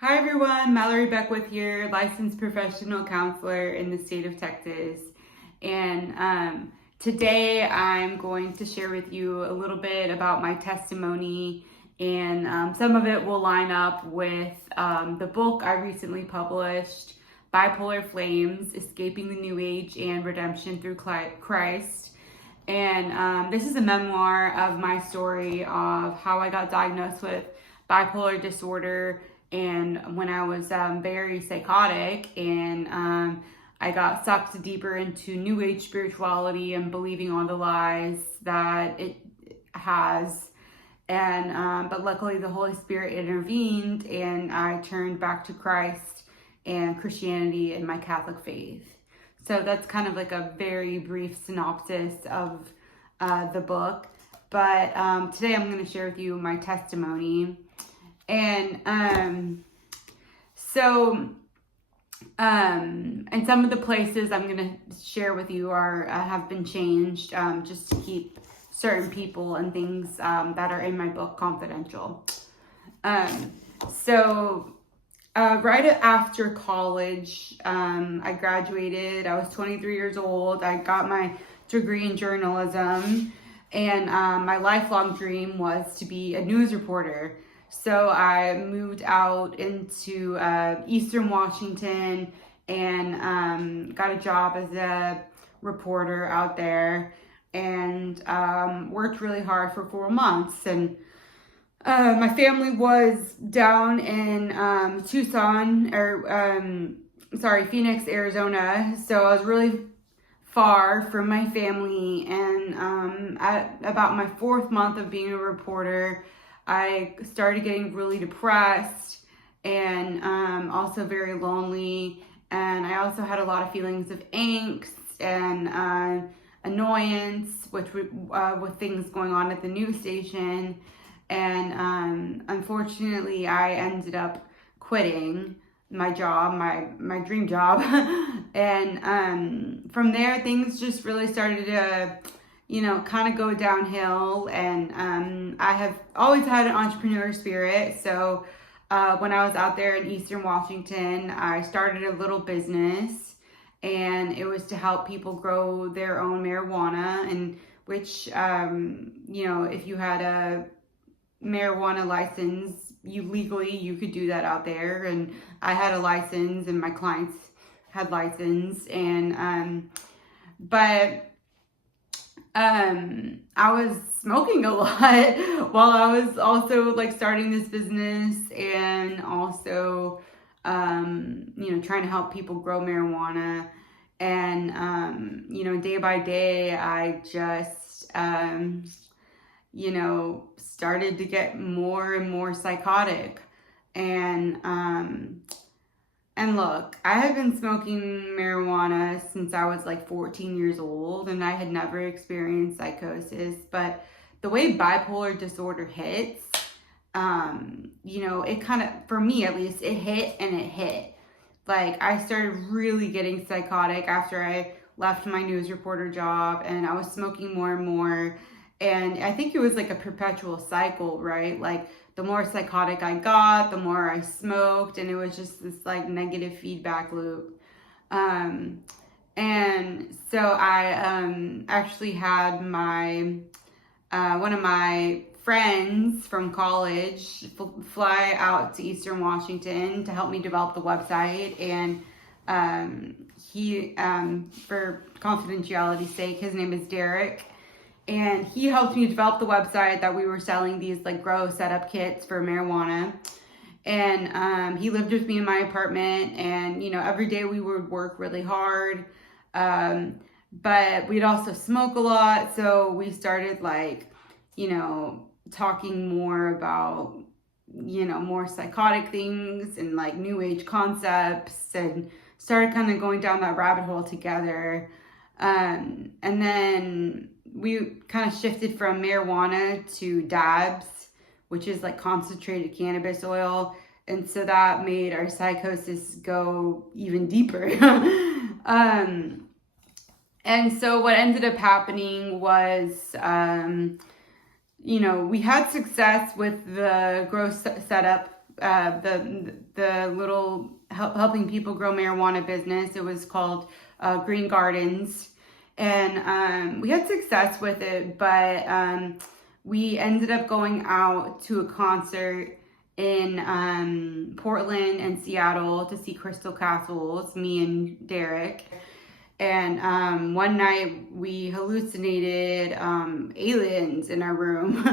Hi everyone, Mallory Beckwith here, licensed professional counselor in the state of Texas. And today I'm going to share with you a little bit about my testimony, and some of it will line up with the book I recently published, Bipolar Flames, Escaping the New Age and Redemption Through Christ. And this is a memoir of my story of how I got diagnosed with bipolar disorder, and when I was very psychotic, and I got sucked deeper into New Age spirituality and believing all the lies that it has. And but luckily the Holy Spirit intervened, and I turned back to Christ and Christianity and my Catholic faith. So that's kind of like a very brief synopsis of the book. But today I'm going to share with you my testimony. And and some of the places I'm going to share with you are have been changed just to keep certain people and things that are in my book confidential. Right after college, I graduated. I was 23 years old. I got my degree in journalism, and my lifelong dream was to be a news reporter. So I moved out into Eastern Washington and got a job as a reporter out there, and worked really hard for 4 months. And my family was down in Phoenix, Arizona. So I was really far from my family. And at about my 4th month of being a reporter, I started getting really depressed and also very lonely. And I also had a lot of feelings of angst and annoyance with things going on at the news station. And unfortunately, I ended up quitting my job, my dream job. And from there, things just really started to kind of go downhill. And I have always had an entrepreneur spirit. So when I was out there in Eastern Washington, I started a little business, and it was to help people grow their own marijuana, and which, if you had a marijuana license, you could do that out there. And I had a license, and my clients had license. And I was smoking a lot while I was also like starting this business, and also trying to help people grow marijuana. And day by day I just started to get more and more psychotic. And look, I had been smoking marijuana since I was like 14 years old, and I had never experienced psychosis. But the way bipolar disorder hits, it kind of, for me at least, it hit and it hit. Like, I started really getting psychotic after I left my news reporter job, and I was smoking more and more. And I think it was like a perpetual cycle, right? Like, the more psychotic I got, the more I smoked, and it was just this like negative feedback loop. And so I actually had my one of my friends from college fly out to Eastern Washington to help me develop the website. And he, for confidentiality's sake, his name is Derek. And he helped me develop the website that we were selling these like grow setup kits for marijuana. And he lived with me in my apartment, and every day we would work really hard. But we'd also smoke a lot. So we started like, talking more about, more psychotic things and like new age concepts, and started kind of going down that rabbit hole together. And then we kind of shifted from marijuana to dabs, which is like concentrated cannabis oil. And so that made our psychosis go even deeper. And so what ended up happening was, we had success with the grow setup the little helping people grow marijuana business. It was called Green Gardens, and we had success with it, but we ended up going out to a concert in Portland and Seattle to see Crystal Castles, me and Derek. And one night we hallucinated aliens in our room,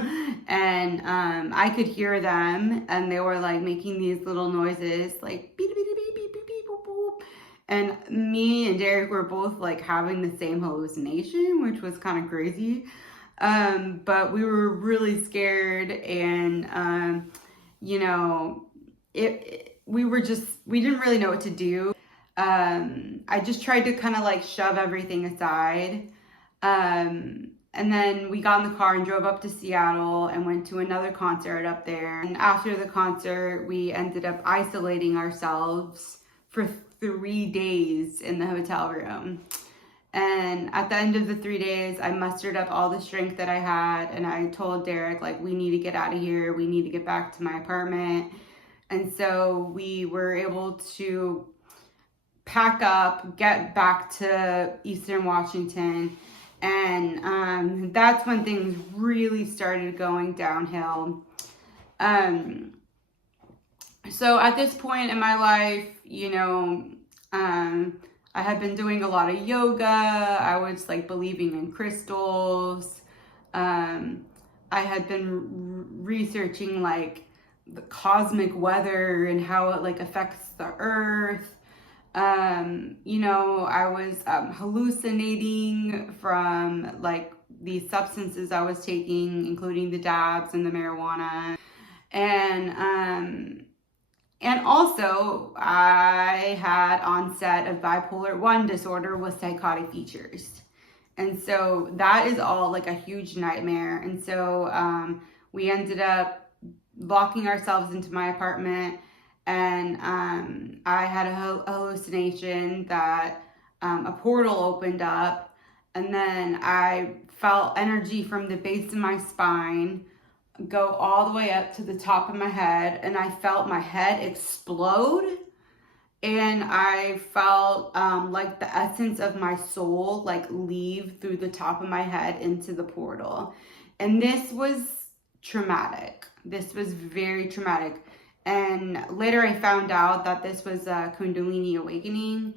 and I could hear them, and they were like making these little noises, like beep beep beep beep beep beep boop, boop. And me and Derek were both like having the same hallucination, which was kind of crazy. But we were really scared, and you know, we didn't really know what to do. I just tried to kind of like shove everything aside. And then we got in the car and drove up to Seattle and went to another concert up there. And after the concert, we ended up isolating ourselves for 3 days in the hotel room. And at the end of the 3 days, I mustered up all the strength that I had, and I told Derek, like, we need to get out of here. We need to get back to my apartment. And so we were able to pack up, get back to Eastern Washington, and that's when things really started going downhill. So at this point in my life, you know, I had been doing a lot of yoga. I was like believing in crystals. I had been researching like the cosmic weather and how it like affects the earth. You know, I was hallucinating from like these substances I was taking, including the dabs and the marijuana. And also I had onset of bipolar 1 disorder with psychotic features. And so that is all like a huge nightmare. And so we ended up locking ourselves into my apartment, and I had a hallucination that a portal opened up, and then I felt energy from the base of my spine go all the way up to the top of my head, and I felt my head explode, and I felt like the essence of my soul like leave through the top of my head into the portal. And this was traumatic. This was very traumatic. And later I found out that this was a Kundalini Awakening.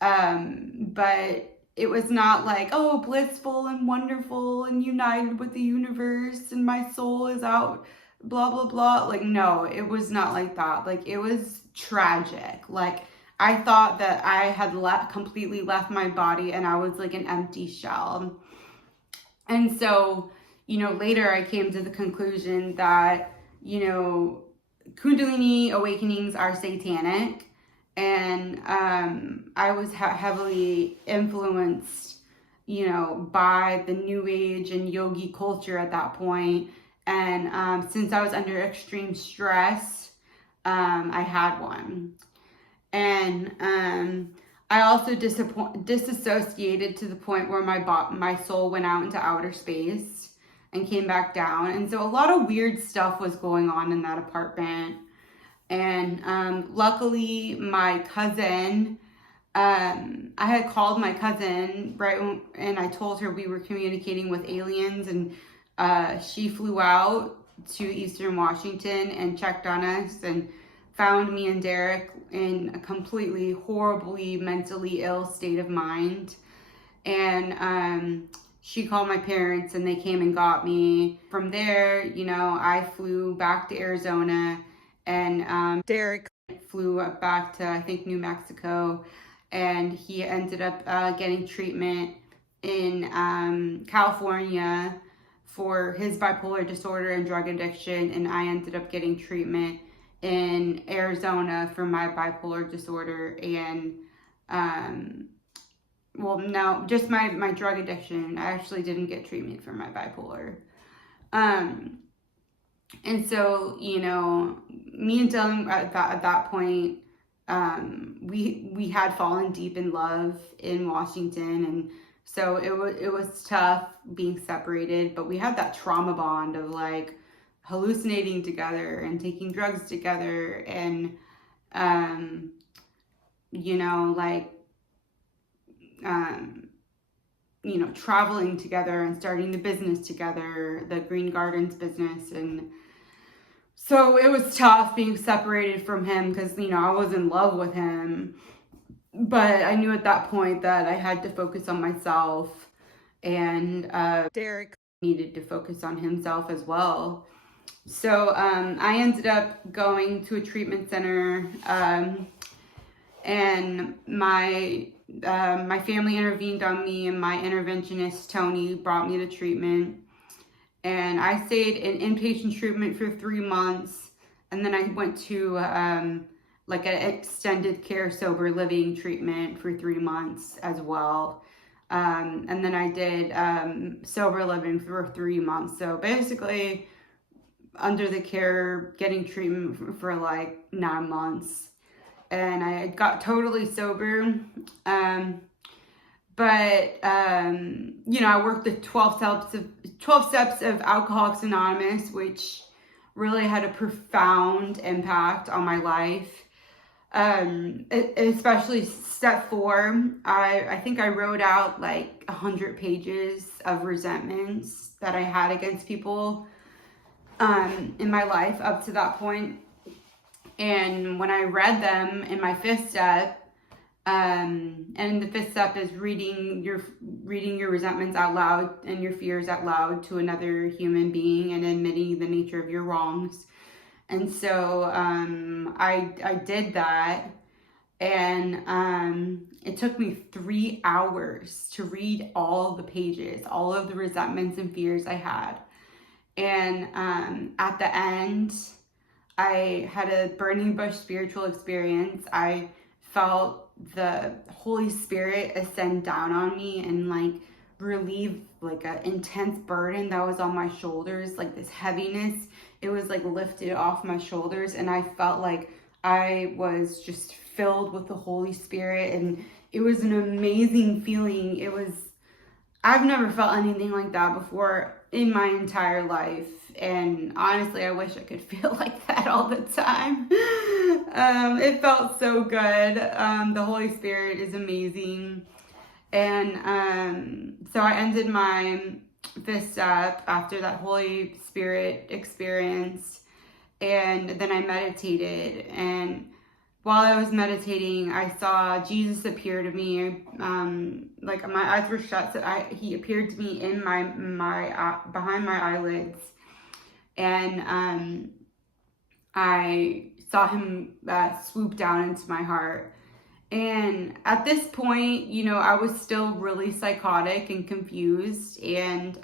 But it was not like, oh, blissful and wonderful and united with the universe and my soul is out, blah, blah, blah. Like, no, it was not like that. Like, it was tragic. Like, I thought that I had completely left my body and I was like an empty shell. And so, you know, later I came to the conclusion that, you know, Kundalini awakenings are satanic, and I was heavily influenced, you know, by the new age and yogi culture at that point. And since I was under extreme stress, I had one. And I also disassociated to the point where my soul went out into outer space and came back down. And so a lot of weird stuff was going on in that apartment. And luckily my cousin, I had called my cousin and I told her we were communicating with aliens, and she flew out to Eastern Washington and checked on us and found me and Derek in a completely horribly mentally ill state of mind. And she called my parents and they came and got me. From there, you know, I flew back to Arizona, and Derek flew back to, I think, New Mexico, and he ended up getting treatment in California for his bipolar disorder and drug addiction, and I ended up getting treatment in Arizona for my bipolar disorder and well, no, just my drug addiction. I actually didn't get treatment for my bipolar. And so, you know, me and Dylan at that point, we had fallen deep in love in Washington, and so it was tough being separated, but we had that trauma bond of like, hallucinating together and taking drugs together and, um, you know, like, um, you know, traveling together and starting the business together, the Green Gardens business. And so it was tough being separated from him because, you know, I was in love with him. But I knew at that point that I had to focus on myself, and Derek needed to focus on himself as well. So I ended up going to a treatment center, and my family intervened on me, and my interventionist Tony brought me to treatment. And I stayed in inpatient treatment for 3 months, and then I went to like an extended care sober living treatment for 3 months as well. And then I did sober living for 3 months. So basically, under the care, getting treatment for like 9 months. And I got totally sober. You know, I worked the 12 steps of Alcoholics Anonymous, which really had a profound impact on my life. Especially step 4, I think I wrote out like 100 pages of resentments that I had against people in my life up to that point. And when I read them in my 5th step, and the 5th step is reading your resentments out loud and your fears out loud to another human being and admitting the nature of your wrongs. And so I did that, and it took me 3 hours to read all the pages, all of the resentments and fears I had. And at the end, I had a burning bush spiritual experience. I felt the Holy Spirit ascend down on me and like relieve like an intense burden that was on my shoulders, like this heaviness. It was like lifted off my shoulders, and I felt like I was just filled with the Holy Spirit, and it was an amazing feeling. I've never felt anything like that before in my entire life. And honestly, I wish I could feel like that all the time. It felt so good. The Holy Spirit is amazing. And so I ended my 5th step after that Holy Spirit experience. And then I meditated. And while I was meditating, I saw Jesus appear to me. Like my eyes were shut, so he appeared to me in my behind my eyelids, and I saw him swoop down into my heart. And at this point, you know, I was still really psychotic and confused, and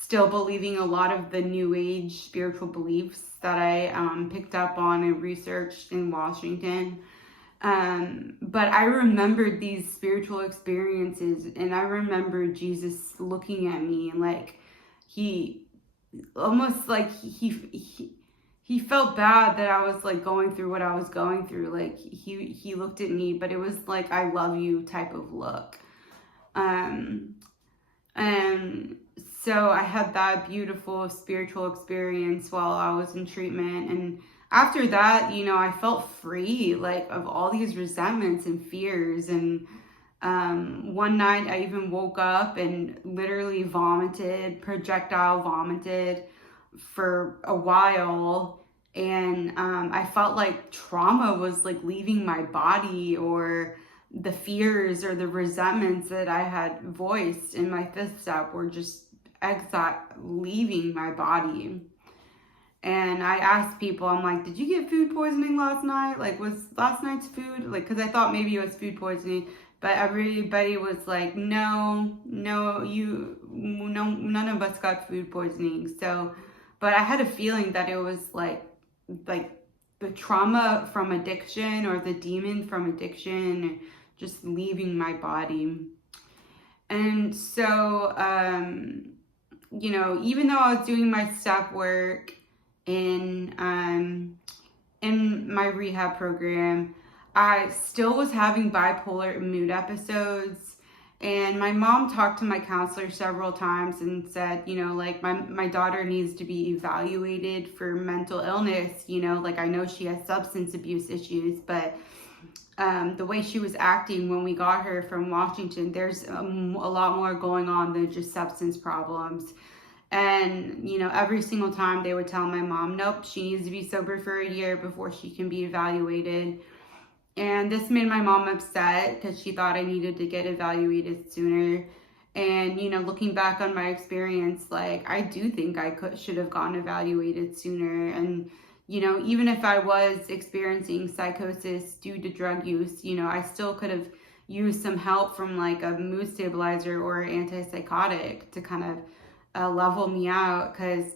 still believing a lot of the New Age spiritual beliefs that I picked up on and researched in Washington. But I remembered these spiritual experiences, and I remember Jesus looking at me, and like he almost like he felt bad that I was like going through what I was going through. Like he looked at me, but it was like I love you type of look. And so I had that beautiful spiritual experience while I was in treatment. And after that, you know, I felt free, like, of all these resentments and fears. And one night I even woke up and literally projectile vomited for a while. And I felt like trauma was like leaving my body, or the fears or the resentments that I had voiced in my 5th step were just leaving my body. And I asked people, I'm like, did you get food poisoning last night? Like, was last night's food, like, because I thought maybe it was food poisoning, but everybody was like, no, none of us got food poisoning. So, but I had a feeling that it was like the trauma from addiction, or the demon from addiction, just leaving my body. And so, you know, even though I was doing my step work in my rehab program, I still was having bipolar mood episodes, And my mom talked to my counselor several times and said, you know, like my daughter needs to be evaluated for mental illness. You know, like I know she has substance abuse issues, but the way she was acting when we got her from Washington, there's a lot more going on than just substance problems. And, you know, every single time they would tell my mom, nope, she needs to be sober for a year before she can be evaluated. And this made my mom upset because she thought I needed to get evaluated sooner. And, you know, looking back on my experience, like, I do think I should have gotten evaluated sooner. And, you know, even if I was experiencing psychosis due to drug use, you know, I still could have used some help from like a mood stabilizer or antipsychotic to kind of level me out, because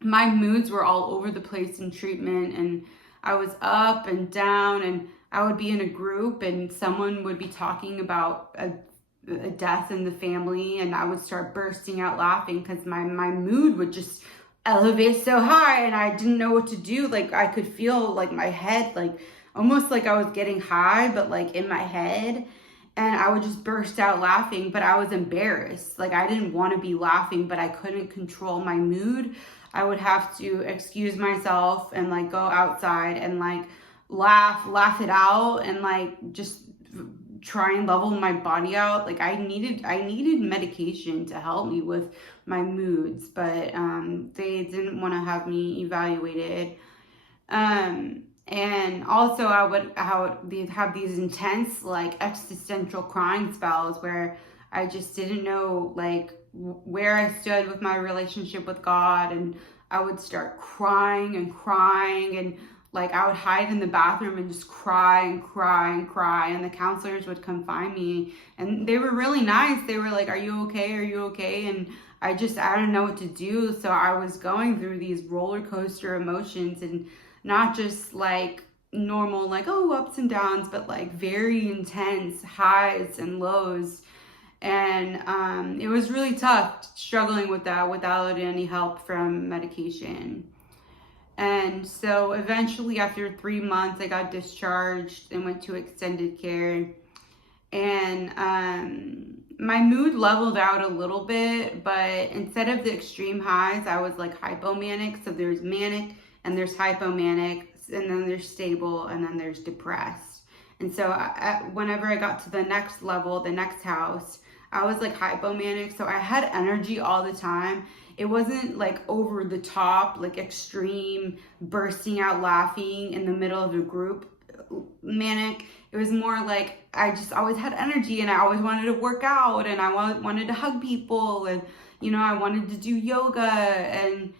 my moods were all over the place in treatment, and I was up and down, and I would be in a group and someone would be talking about a death in the family, and I would start bursting out laughing because my mood would just elevate so high and I didn't know what to do. Like I could feel like my head, like almost like I was getting high, but like in my head. And I would just burst out laughing, but I was embarrassed. Like I didn't want to be laughing, but I couldn't control my mood. I would have to excuse myself and like go outside and like laugh it out and like just try and level my body out. Like I needed medication to help me with my moods, but they didn't want to have me evaluated. And also they'd have these intense like existential crying spells where I just didn't know like where I stood with my relationship with God, and I would start crying and like I would hide in the bathroom and just cry and cry and cry, and the counselors would come find me, and they were really nice. They were like, are you okay? Are you okay? And I didn't know what to do. So I was going through these roller coaster emotions, and not just like normal, like, oh, ups and downs, but like very intense highs and lows. And it was really tough struggling with that without any help from medication. And so eventually, after 3 months, I got discharged and went to extended care. And my mood leveled out a little bit, but instead of the extreme highs, I was like hypomanic. So there's manic and there's hypomanic, and then there's stable, and then there's depressed. And so whenever I got to the next level, the next house, I was like hypomanic. So I had energy all the time. It wasn't like over the top, like extreme bursting out laughing in the middle of a group manic. It was more like I just always had energy, and I always wanted to work out, and I wanted to hug people, and you know, I wanted to do yoga, and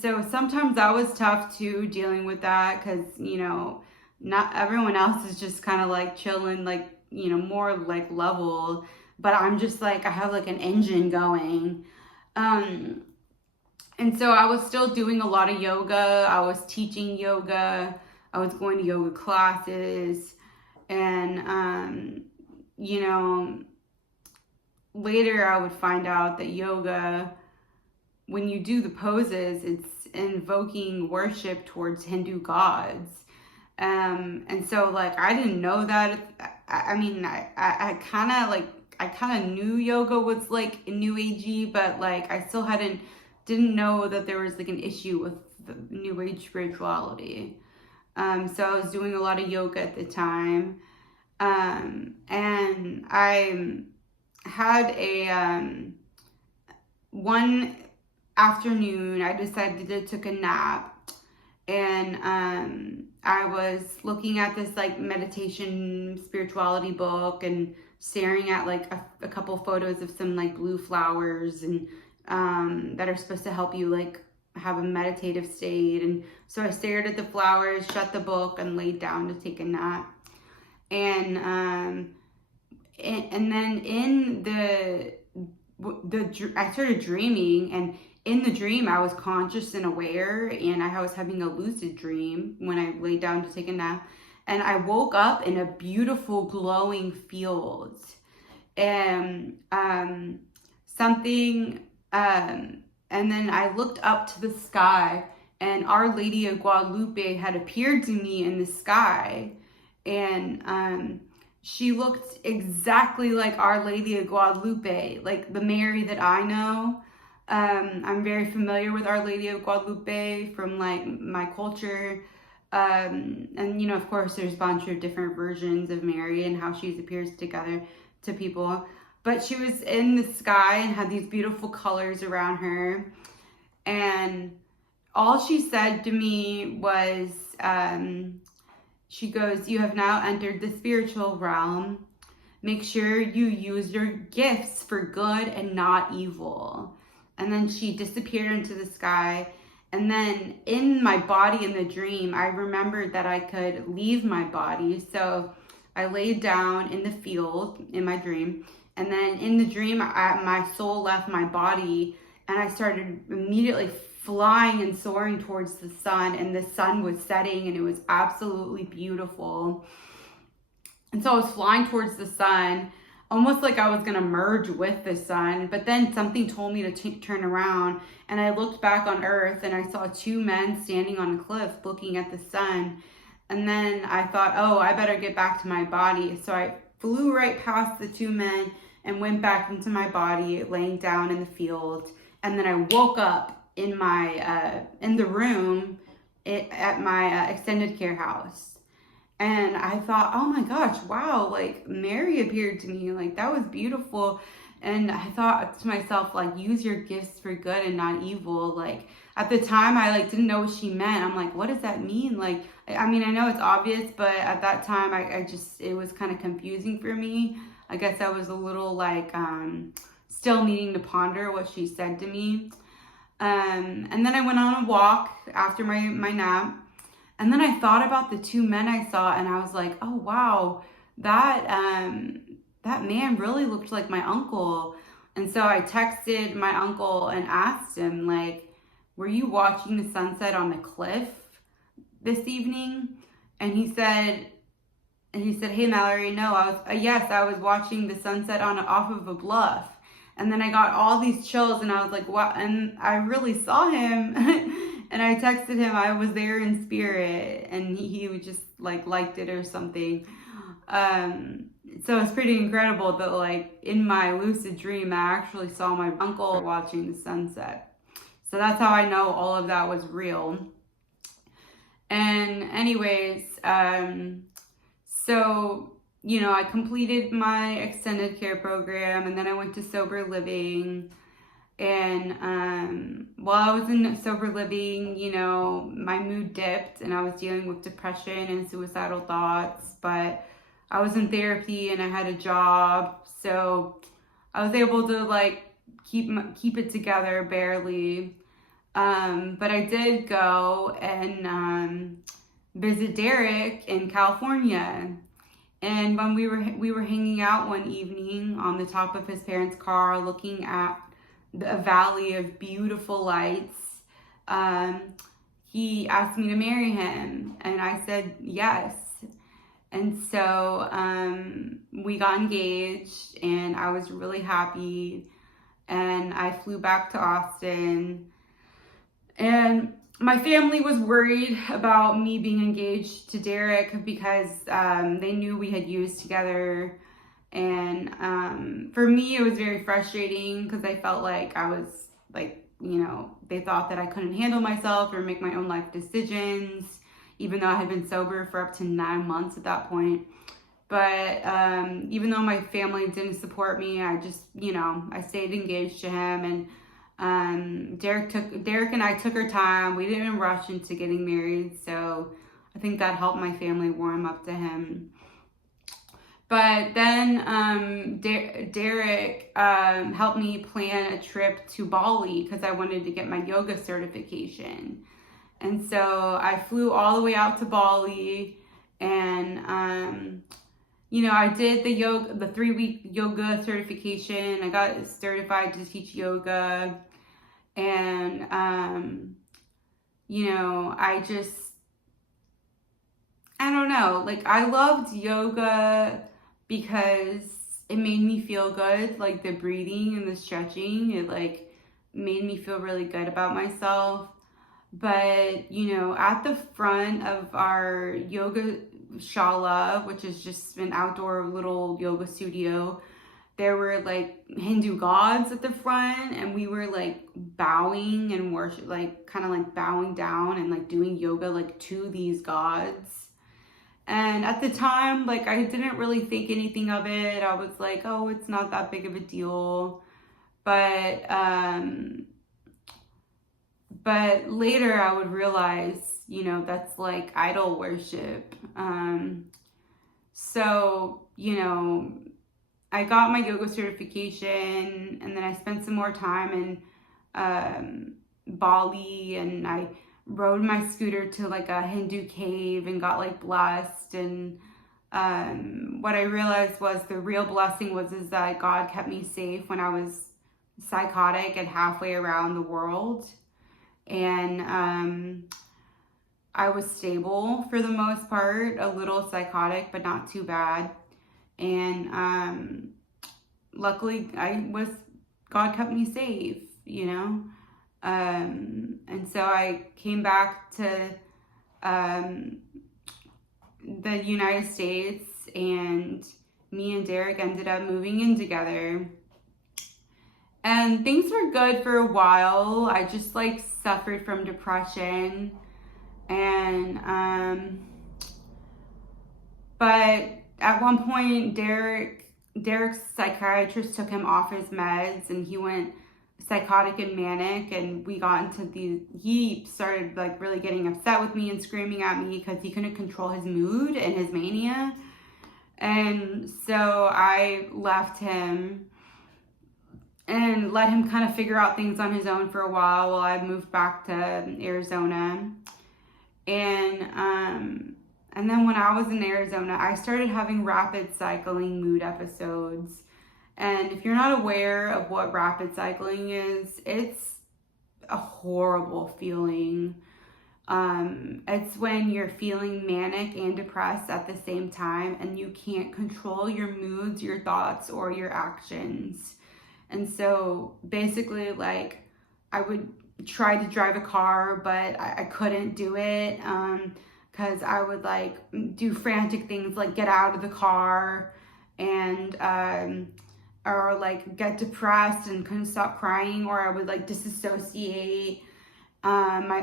so sometimes that was tough too, dealing with that, because you know, not everyone else is just kind of like chilling, like, you know, more like level, but I'm just like, I have like an engine going. And so I was still doing a lot of yoga. I was teaching yoga. I was going to yoga classes. And, you know, later I would find out that yoga, when you do the poses, it's invoking worship towards Hindu gods. And so like, I didn't know that. I mean, I kind of knew yoga was like new agey, but like I still didn't know that there was like an issue with the new age spirituality. So I was doing a lot of yoga at the time. And I had one afternoon, I decided to take a nap, and I was looking at this like meditation spirituality book and staring at like a couple photos of some like blue flowers, and that are supposed to help you like have a meditative state. And so I stared at the flowers, shut the book, and laid down to take a nap. And then in I started dreaming, and in the dream I was conscious and aware, and I was having a lucid dream when I laid down to take a nap, and I woke up in a beautiful glowing field, and and then I looked up to the sky, and Our Lady of Guadalupe had appeared to me in the sky. And she looked exactly like Our Lady of Guadalupe, like the Mary that I know. I'm very familiar with Our Lady of Guadalupe from like my culture. And you know, of course, there's a bunch of different versions of Mary and how she appears together to people. But she was in the sky and had these beautiful colors around her. And all she said to me was, she goes, "You have now entered the spiritual realm. Make sure you use your gifts for good and not evil." And then she disappeared into the sky. And then in my body in the dream, I remembered that I could leave my body. So I laid down in the field in my dream. And then in the dream, my soul left my body and I started immediately flying and soaring towards the sun. And the sun was setting and it was absolutely beautiful. And so I was flying towards the sun, almost like I was going to merge with the sun. But then something told me to turn around. And I looked back on Earth and I saw two men standing on a cliff looking at the sun. And then I thought, oh, I better get back to my body. So I flew right past the two men and went back into my body, laying down in the field. And then I woke up in my in the room at my extended care house. And I thought, oh my gosh, wow, like Mary appeared to me, like that was beautiful. And I thought to myself, like, use your gifts for good and not evil. Like at the time, I like didn't know what she meant. I'm like, what does that mean? Like, I mean, I know it's obvious, but at that time, I just, it was kind of confusing for me. I guess I was a little like, still needing to ponder what she said to me. And then I went on a walk after my nap. And then I thought about the two men I saw and I was like, oh, wow, that man really looked like my uncle. And so I texted my uncle and asked him, like, were you watching the sunset on the cliff this evening? And he said, hey, Mallory, no, I was watching the sunset off of a bluff. And then I got all these chills and I was like, wow. And I really saw him. And I texted him, I was there in spirit. And he just like liked it or something. So it's pretty incredible that like in my lucid dream, I actually saw my uncle watching the sunset. So that's how I know all of that was real. And anyways, so, you know, I completed my extended care program and then I went to sober living. And while I was in sober living, you know, my mood dipped and I was dealing with depression and suicidal thoughts, but I was in therapy and I had a job. So I was able to like keep it together barely. But I did go and visit Derek in California. And when we were hanging out one evening on the top of his parents' car looking at a valley of beautiful lights, he asked me to marry him and I said yes. And so we got engaged and I was really happy and I flew back to Austin. And my family was worried about me being engaged to Derek because they knew we had used together. And for me, it was very frustrating because I felt like I was like, you know, they thought that I couldn't handle myself or make my own life decisions, even though I had been sober for up to 9 months at that point. But even though my family didn't support me, I just, you know, I stayed engaged to him. And Derek and I took our time. We didn't rush into getting married. So I think that helped my family warm up to him. But then Derek helped me plan a trip to Bali because I wanted to get my yoga certification. And so I flew all the way out to Bali and, you know, I did the 3-week yoga certification. I got certified to teach yoga. And, you know, I don't know, like I loved yoga because it made me feel good, like the breathing and the stretching, it like made me feel really good about myself. But, you know, at the front of our yoga shala, which is just an outdoor little yoga studio. There were like Hindu gods at the front, and we were like bowing and worship, like kind of like bowing down and like doing yoga like to these gods. And at the time, like, I didn't really think anything of it. I was like, oh, it's not that big of a deal. But later I would realize, you know, that's like idol worship. So, you know, I got my yoga certification, and then I spent some more time in Bali, and I rode my scooter to like a Hindu cave and got like blessed. And what I realized was the real blessing is that God kept me safe when I was psychotic and halfway around the world. And I was stable for the most part, a little psychotic, but not too bad. And luckily God kept me safe, you know. And so I came back to the United States, and me and Derek ended up moving in together. And things were good for a while. I just like suffered from depression, and but at one point Derek's psychiatrist took him off his meds, and he went psychotic and manic, and we got into he started like really getting upset with me and screaming at me because he couldn't control his mood and his mania. And so I left him and let him kind of figure out things on his own for a while I moved back to Arizona. And then when I was in Arizona, I started having rapid cycling mood episodes. And if you're not aware of what rapid cycling is, it's a horrible feeling. It's when you're feeling manic and depressed at the same time, and you can't control your moods, your thoughts, or your actions. And so basically, like, I would try to drive a car, but I couldn't do it because I would like do frantic things like get out of the car and or like get depressed and couldn't stop crying, or I would like disassociate. My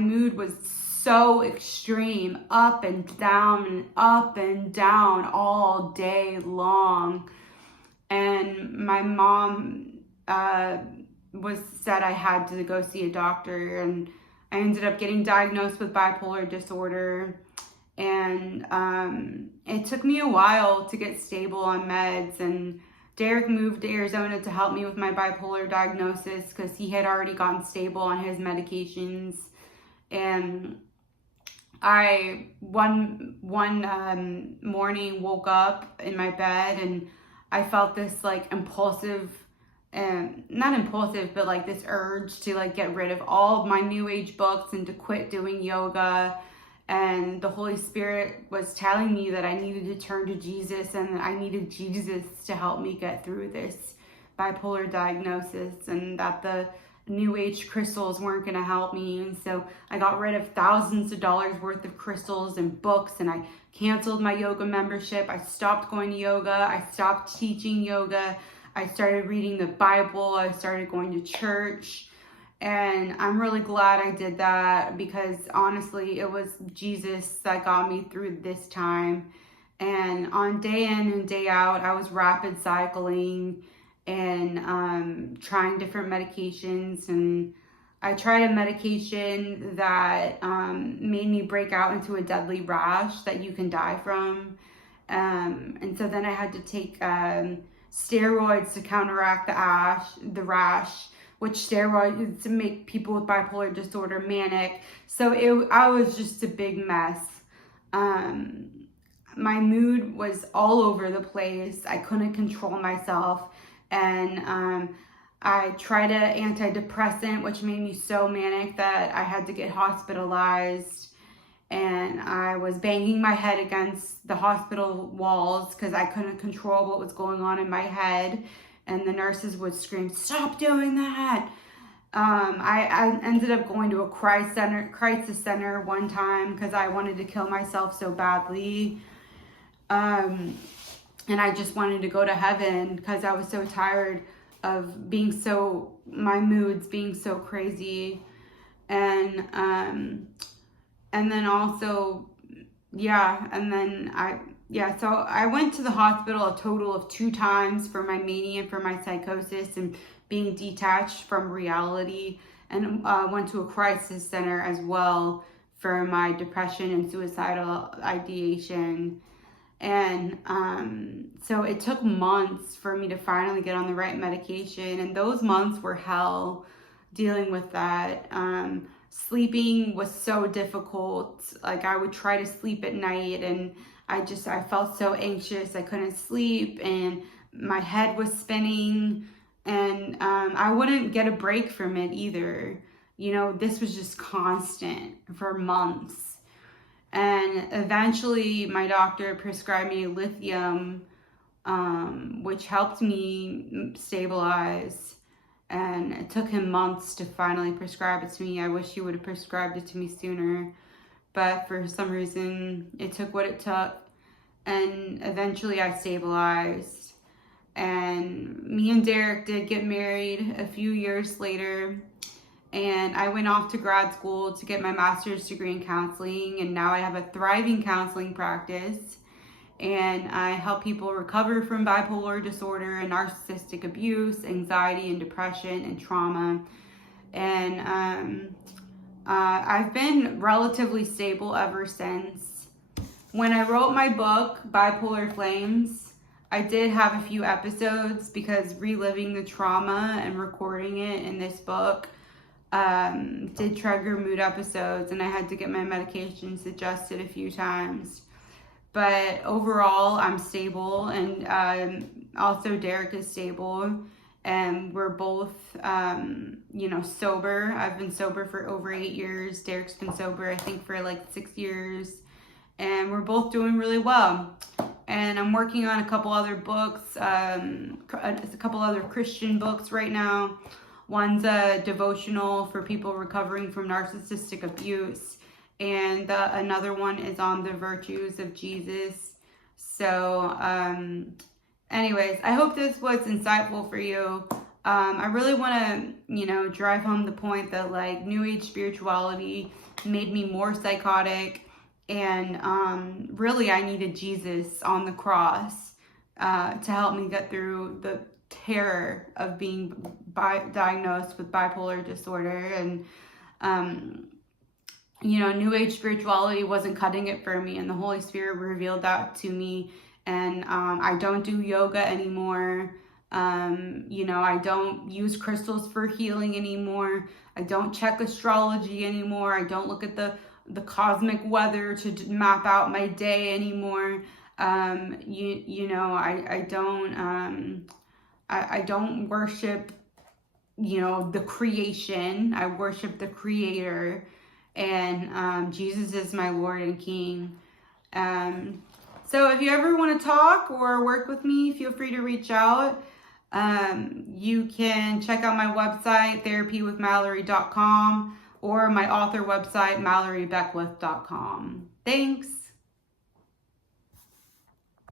mood was so extreme, up and down all day long. And my mom said I had to go see a doctor, and I ended up getting diagnosed with bipolar disorder. And it took me a while to get stable on meds, and Derek moved to Arizona to help me with my bipolar diagnosis because he had already gotten stable on his medications. And I one morning woke up in my bed, and I felt this like impulsive, not impulsive, but like this urge to like get rid of all of my new age books and to quit doing yoga. And the Holy Spirit was telling me that I needed to turn to Jesus, and that I needed Jesus to help me get through this bipolar diagnosis, and that the new age crystals weren't going to help me. And so I got rid of thousands of dollars worth of crystals and books, and I canceled my yoga membership. I stopped going to yoga. I stopped teaching yoga. I started reading the Bible. I started going to church. And I'm really glad I did that, because honestly, it was Jesus that got me through this time. And on day in and day out, I was rapid cycling and trying different medications. And I tried a medication that made me break out into a deadly rash that you can die from. And so then I had to take steroids to counteract the rash, which steroids to make people with bipolar disorder manic. So I was just a big mess. My mood was all over the place. I couldn't control myself. And I tried an antidepressant, which made me so manic that I had to get hospitalized. And I was banging my head against the hospital walls because I couldn't control what was going on in my head. And the nurses would scream, "Stop doing that." I ended up going to a crisis center one time because I wanted to kill myself so badly. And I just wanted to go to heaven because I was so tired of my moods being so crazy. And then also, so I went to the hospital a total of 2 times for my mania and for my psychosis and being detached from reality, and went to a crisis center as well for my depression and suicidal ideation. And so it took months for me to finally get on the right medication, and those months were hell dealing with that. Sleeping was so difficult. Like, I would try to sleep at night, and I felt so anxious. I couldn't sleep, and my head was spinning, and I wouldn't get a break from it either. This was just constant for months. And eventually my doctor prescribed me lithium, which helped me stabilize. And it took him months to finally prescribe it to me. I wish he would have prescribed it to me sooner. But for some reason, it took what it took. And eventually I stabilized. And me and Derek did get married a few years later. And I went off to grad school to get my master's degree in counseling. And now I have a thriving counseling practice. And I help people recover from bipolar disorder and narcissistic abuse, anxiety and depression and trauma. And I've been relatively stable ever since. When I wrote my book, Bipolar Flames, I did have a few episodes because reliving the trauma and recording it in this book did trigger mood episodes, and I had to get my medications adjusted a few times. But overall, I'm stable, and also Derek is stable, and we're both, sober. I've been sober for over 8 years. Derek's been sober, I think, for like 6 years, and we're both doing really well. And I'm working on a couple other books, a couple other Christian books right now. One's a devotional for people recovering from narcissistic abuse, and another one is on the virtues of Jesus. So anyways, I hope this was insightful for you. I really want to, drive home the point that, like, New Age spirituality made me more psychotic, and really I needed Jesus on the cross to help me get through the terror of being diagnosed with bipolar disorder. And New Age spirituality wasn't cutting it for me, and the Holy Spirit revealed that to me. And I don't do yoga anymore. I don't use crystals for healing anymore. I don't check astrology anymore. I don't look at the cosmic weather to map out my day anymore. I don't worship, the creation. I worship the Creator, and Jesus is my Lord and King. So if you ever want to talk or work with me, feel free to reach out. You can check out my website, therapywithmallory.com, or my author website, MalloryBeckwith.com. Thanks.